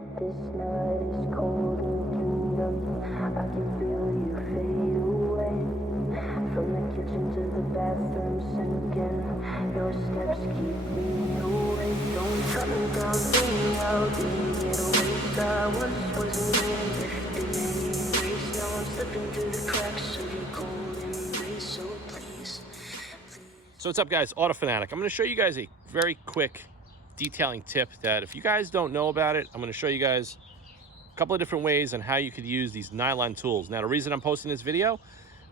This night is cold and kingdom. I can feel you fade away. From the kitchen to the bathroom sinking. Your steps keep me awake. Don't tell me about being out. Didn't get away. I once wasn't in. Didn't erase. Now I'm slipping through the cracks of your cold embrace. So please. So what's up, guys? Auto Fanatic. I'm going to show you guys a very quick detailing tip that if you guys don't know about it, I'm going to show you guys a couple of different ways on how you could use these nylon tools. Now, the reason I'm posting this video,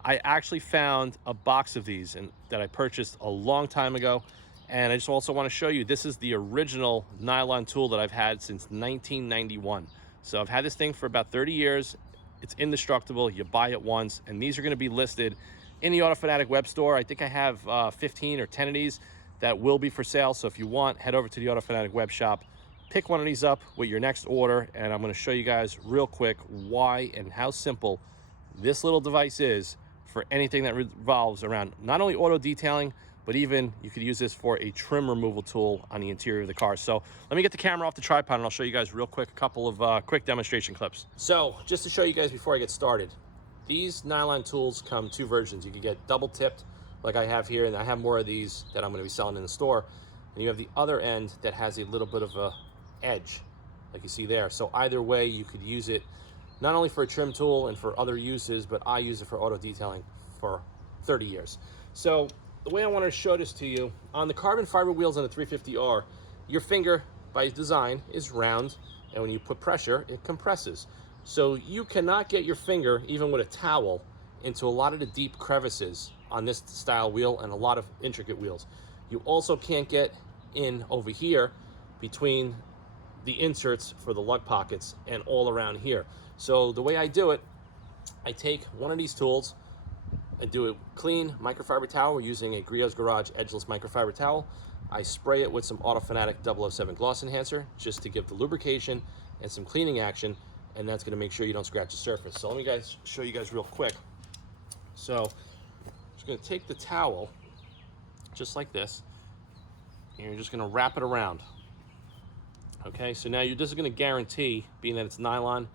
I actually found a box of these that I purchased a long time ago. And I just also want to show you, this is the original nylon tool that I've had since 1991. So I've had this thing for about 30 years. It's indestructible. You buy it once, and these are going to be listed in the Auto Fanatic web store. I think I have 15 or 10 of these that will be for sale. So if you want, head over to the Auto Fanatic Web Shop, pick one of these up with your next order, and I'm going to show you guys real quick why and how simple this little device is for anything that revolves around not only auto detailing, but even you could use this for a trim removal tool on the interior of the car. So let me get the camera off the tripod and I'll show you guys real quick a couple of quick demonstration clips. So just to show you guys before I get started, these nylon tools come two versions. You can get double tipped like I have here, and I have more of these that I'm going to be selling in the store. And you have the other end that has a little bit of a edge like you see there. So either way, you could use it not only for a trim tool and for other uses, but I use it for auto detailing for 30 years. So the way I want to show this to you, on the carbon fiber wheels on the 350R, your finger by design is round, and when you put pressure, it compresses. So you cannot get your finger, even with a towel, into a lot of the deep crevices on this style wheel and a lot of intricate wheels. You also can't get in over here between the inserts for the lug pockets and all around here. So the way I do it, I take one of these tools, I do a clean microfiber towel. We're using a Griot's Garage Edgeless microfiber towel. I spray it with some Auto Fanatic 007 gloss enhancer just to give the lubrication and some cleaning action, and that's going to make sure you don't scratch the surface. So let me show you guys real quick. So I'm just going to take the towel just like this, and you're just going to wrap it around. Okay, so now this is going to guarantee, being that it's nylon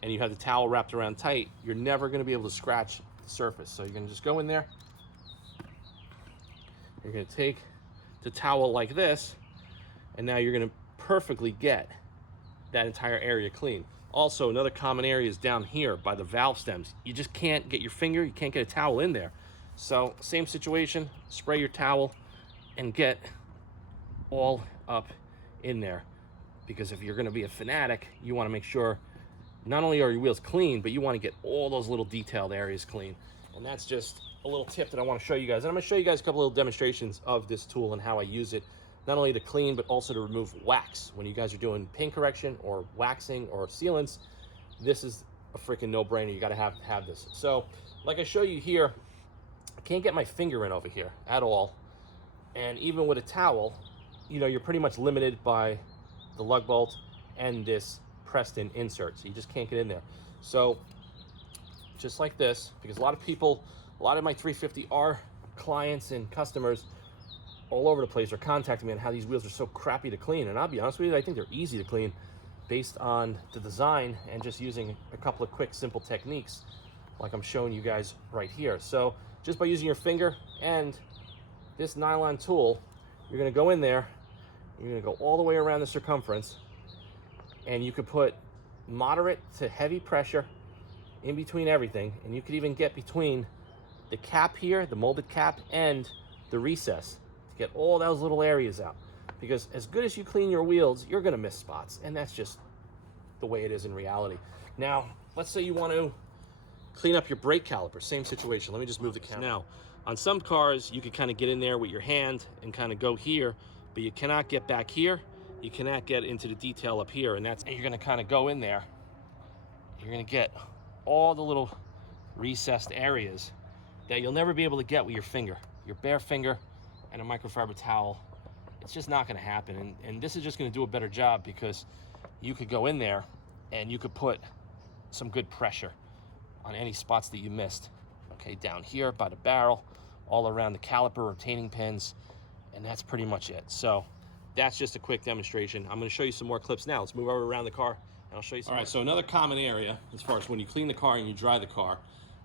and you have the towel wrapped around tight, you're never going to be able to scratch the surface. So you're going to just go in there, you're going to take the towel like this, and now you're going to perfectly get that entire area clean. Also, another common area is down here by the valve stems. You just can't get your finger, you can't get a towel in there. So same situation, spray your towel and get all up in there. Because if you're going to be a fanatic, you want to make sure not only are your wheels clean, but you want to get all those little detailed areas clean. And that's just a little tip that I want to show you guys. And I'm going to show you guys a couple little demonstrations of this tool and how I use it, not only to clean, but also to remove wax. When you guys are doing paint correction or waxing or sealants, this is a freaking no-brainer. You got to have this. So like I show you here, I can't get my finger in over here at all. And even with a towel, you know, you're pretty much limited by the lug bolt and this pressed in insert. So you just can't get in there. So just like this, because a lot of my 350R clients and customers all over the place are contacting me on how these wheels are so crappy to clean. And I'll be honest with you, I think they're easy to clean based on the design and just using a couple of quick, simple techniques like I'm showing you guys right here. So just by using your finger and this nylon tool, you're gonna go in there, you're gonna go all the way around the circumference, and you could put moderate to heavy pressure in between everything, and you could even get between the cap here, the molded cap, and the recess to get all those little areas out. Because as good as you clean your wheels, you're gonna miss spots, and that's just the way it is in reality. Now, let's say you want to clean up your brake caliper, same situation. Let me just move the camera. Now, on some cars, you could kind of get in there with your hand and kind of go here, but you cannot get back here. You cannot get into the detail up here, and you're gonna kind of go in there. You're gonna get all the little recessed areas that you'll never be able to get with your finger. Your bare finger and a microfiber towel, it's just not gonna happen. And this is just gonna do a better job because you could go in there and you could put some good pressure on any spots that you missed. Okay, down here by the barrel, all around the caliper, retaining pins, and that's pretty much it. So that's just a quick demonstration. I'm going to show you some more clips now. Let's move over around the car. and I'll show you some. All right, so another common area as far as when you clean the car and you dry the car,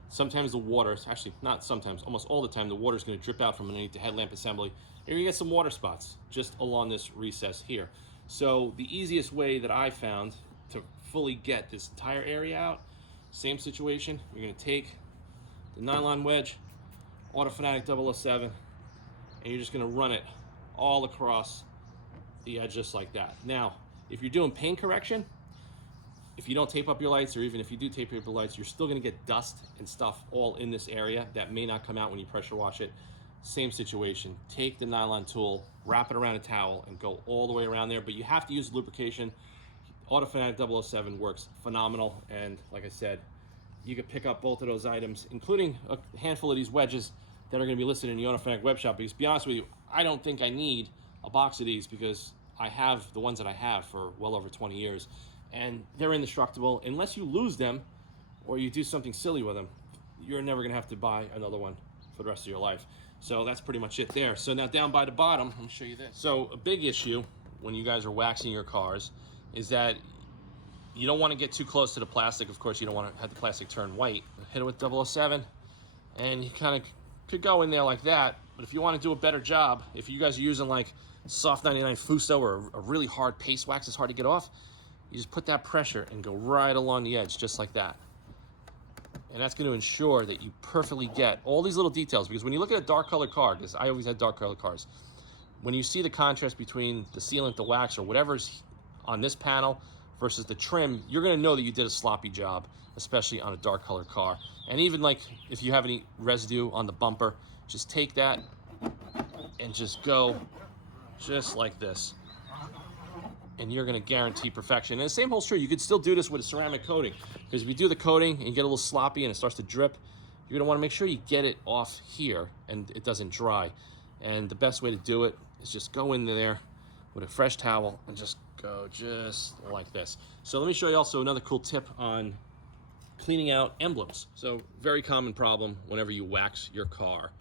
sometimes the water, actually not sometimes, almost all the time, the water is going to drip out from underneath the headlamp assembly. You're going to get some water spots just along this recess here. So the easiest way that I found to fully get this entire area out, same situation, you're going to take the nylon wedge, Auto Fanatic 007, and you're just going to run it all across the edge just like that. Now, if you're doing paint correction, if you don't tape up your lights, or even if you do tape up your lights, you're still going to get dust and stuff all in this area that may not come out when you pressure wash it. Same situation. Take the nylon tool, wrap it around a towel, and go all the way around there. But you have to use lubrication. Auto Fanatic 007 works phenomenal, and like I said, you could pick up both of those items, including a handful of these wedges that are going to be listed in the Auto Fanatic Web Shop. Because to be honest with you, I don't think I need a box of these because I have the ones that I have for well over 20 years, and they're indestructible. Unless you lose them or you do something silly with them, you're never going to have to buy another one for the rest of your life. So that's pretty much it there. So now down by the bottom, let me show you this. So a big issue when you guys are waxing your cars is that you don't want to get too close to the plastic. Of course, you don't want to have the plastic turn white. Hit it with 007, and you kind of could go in there like that. But if you want to do a better job, if you guys are using like soft 99 Fusto or a really hard paste wax, it's hard to get off, you just put that pressure and go right along the edge, just like that. And that's going to ensure that you perfectly get all these little details. Because when you look at a dark colored car, because I always had dark colored cars, when you see the contrast between the sealant, the wax, or whatever's on this panel versus the trim, you're going to know that you did a sloppy job, especially on a dark colored car. And even like if you have any residue on the bumper, just take that and just go just like this, and you're going to guarantee perfection. And the same holds true. You could still do this with a ceramic coating, because if you do the coating and you get a little sloppy and it starts to drip, you're going to want to make sure you get it off here and it doesn't dry. And the best way to do it is just go in there with a fresh towel and just go just like this. So let me show you also another cool tip on cleaning out emblems. So very common problem whenever you wax your car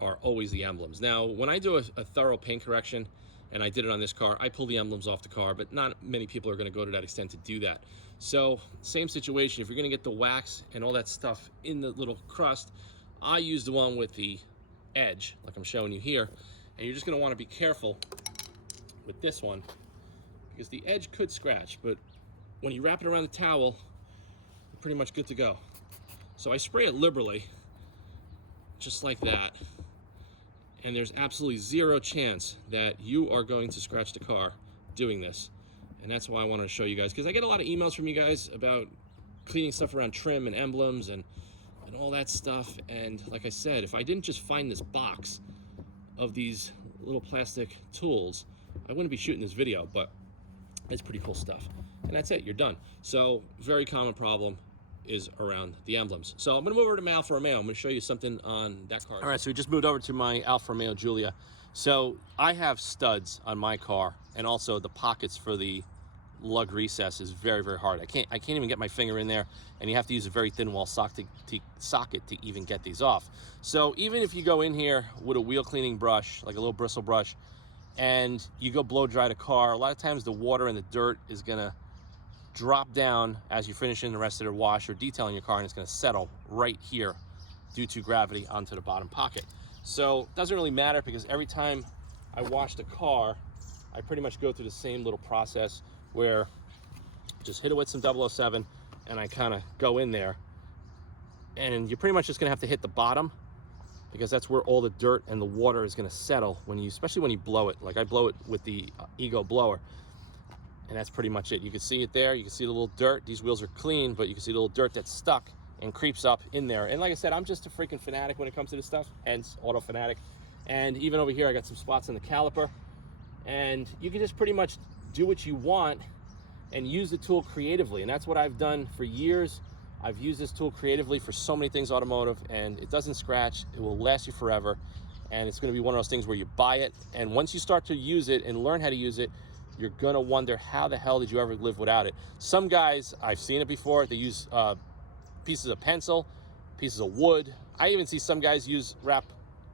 are always the emblems. Now, when I do a thorough paint correction, and I did it on this car, I pull the emblems off the car, but not many people are going to go to that extent to do that. So same situation, if you're going to get the wax and all that stuff in the little crust, I use the one with the edge, like I'm showing you here, and you're just going to want to be careful with this one, because the edge could scratch, but when you wrap it around the towel, you're pretty much good to go. So I spray it liberally, just like that, and there's absolutely zero chance that you are going to scratch the car doing this. And that's why I wanted to show you guys, because I get a lot of emails from you guys about cleaning stuff around trim and emblems and all that stuff. And like I said, if I didn't just find this box of these little plastic tools, I wouldn't be shooting this video, but it's pretty cool stuff. And that's it, you're done. So very common problem is around the emblems. So I'm going to move over to my Alfa Romeo. I'm going to show you something on that car. All right, so we just moved over to my Alfa Romeo Giulia. So I have studs on my car, and also the pockets for the lug recess is very, very hard. I can't even get my finger in there, and you have to use a very thin wall socket to even get these off. So even if you go in here with a wheel cleaning brush, like a little bristle brush, and you go blow dry the car, a lot of times the water and the dirt is going to drop down as you finish in the rest of the wash or detailing your car, and it's going to settle right here due to gravity onto the bottom pocket. So it doesn't really matter, because every time I wash the car, I pretty much go through the same little process where I just hit it with some 007 and I kind of go in there, and you're pretty much just going to have to hit the bottom, because that's where all the dirt and the water is going to settle when you, especially when you blow it. Like I blow it with the Ego blower. And that's pretty much it. You can see it there. You can see the little dirt. These wheels are clean, but you can see the little dirt that's stuck and creeps up in there. And like I said, I'm just a freaking fanatic when it comes to this stuff, hence Auto Fanatic. And even over here, I got some spots in the caliper. And you can just pretty much do what you want and use the tool creatively. And that's what I've done for years. I've used this tool creatively for so many things automotive, and it doesn't scratch. It will last you forever. And it's going to be one of those things where you buy it, and once you start to use it and learn how to use it, you're gonna wonder, how the hell did you ever live without it? Some guys, I've seen it before, they use pieces of pencil, pieces of wood. I even see some guys wrap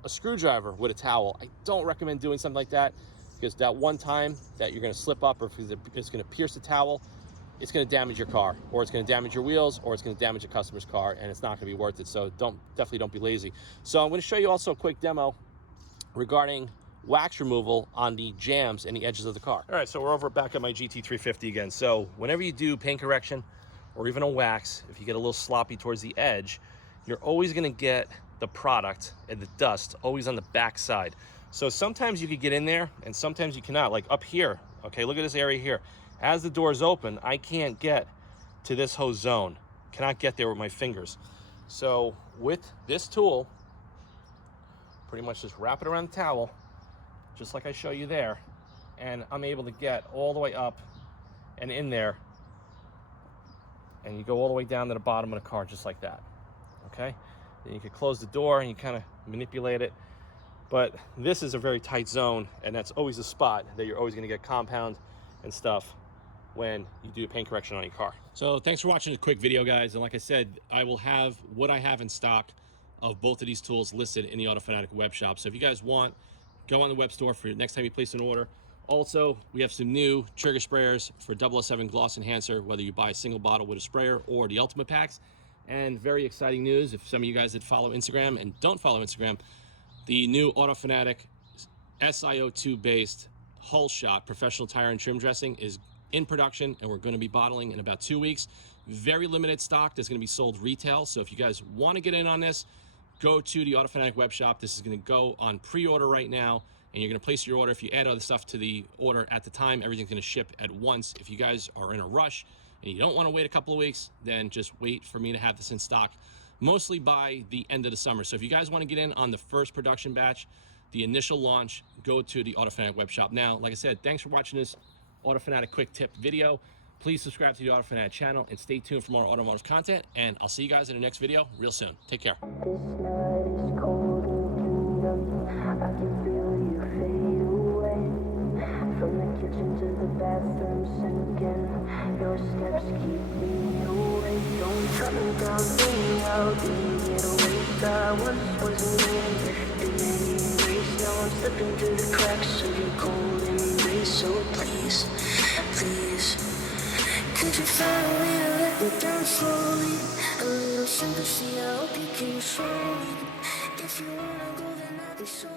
a screwdriver with a towel. I don't recommend doing something like that, because that one time that you're gonna slip up, or if it's gonna pierce the towel, it's going to damage your car, or it's going to damage your wheels, or it's going to damage a customer's car, and it's not going to be worth it. So definitely don't be lazy. So I'm going to show you also a quick demo regarding wax removal on the jambs and the edges of the car. All right, so we're over back at my GT350 again. So whenever you do paint correction or even a wax, if you get a little sloppy towards the edge, you're always going to get the product and the dust always on the back side. So sometimes you could get in there and sometimes you cannot. Like up here, okay, look at this area here. As the doors open, I can't get to this hose zone. Cannot get there with my fingers. So with this tool, pretty much just wrap it around the towel, just like I show you there, and I'm able to get all the way up and in there, and you go all the way down to the bottom of the car just like that, okay? Then you can close the door and you kind of manipulate it, but this is a very tight zone, and that's always a spot that you're always going to get compound and stuff when you do paint correction on your car. So thanks for watching the quick video, guys, and like I said, I will have what I have in stock of both of these tools listed in the Auto Fanatic Web Shop. So if you guys want, go on the web store for next time you place an order. Also, we have some new trigger sprayers for 007 Gloss Enhancer, whether you buy a single bottle with a sprayer or the Ultimate Packs. And very exciting news, if some of you guys that follow Instagram and don't follow Instagram, the new Auto Fanatic SiO2 based HOLESHOT professional tire and trim dressing is in production, and we're going to be bottling in about 2 weeks. Very limited stock that's going to be sold retail. So if you guys want to get in on this, go to the Auto Fanatic Web Shop. This is going to go on pre-order right now, and you're going to place your order. If you add other stuff to the order at the time, everything's going to ship at once. If you guys are in a rush and you don't want to wait a couple of weeks, then just wait for me to have this in stock, mostly by the end of the summer. So if you guys want to get in on the first production batch, the initial launch, go to the Auto Fanatic Web Shop. Now, like I said, thanks for watching this Auto Fanatic quick tip video. Please subscribe to the Auto Fanatic channel and stay tuned for more automotive content, and I'll see you guys in the next video real soon. Take care. This night is cold and kingdom. I can feel you fade away. From the kitchen to the bathroom sinking. Your steps keep me away. Don't tell me down, bring me out. Didn't get away. I once wasn't ready. Didn't erase. Now I'm slipping through the cracks of your cold embrace. So please, please, could you find a way to let me down slowly? A little sympathy, I hope you can show me. If you wanna go, then I'll be so